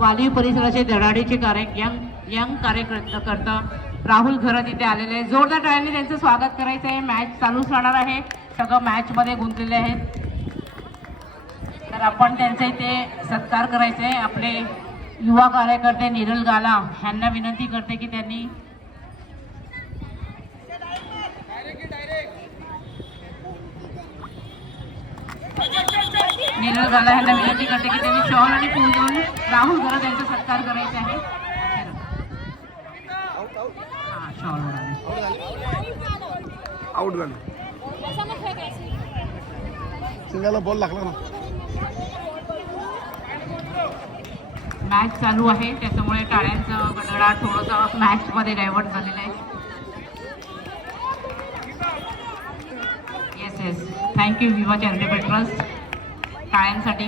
वाली परिसराचे धडाडीचे यंग कार्यकर्ता राहुल घरत इथे आलेले आहे. जोरदार टाळ्यांनी त्यांचं स्वागत करायचं आहे. मॅच चालूच राहणार आहे. सगळं मॅच मध्ये गुंतलेले आहेत. तर आपण त्यांचा इथे सत्कार करायचा आहे. आपले युवा कार्यकर्ते निरल गाला यांना विनंती करते की त्यांनी शॉल आणि फूल देऊन राहुल घरत यांचा सत्कार करायचा आहे. आउट झाले. सिंगाला बॉल लागला ना. मॅच चालू आहे त्याच्यामुळे टाळ्यांचं गडगडाट थोडंसं मॅच मध्ये डायव्हर्ट झालेलं आहे. येस थँक्यू विवा चॅरिटेबल ट्रस्ट टाळ्यांसाठी.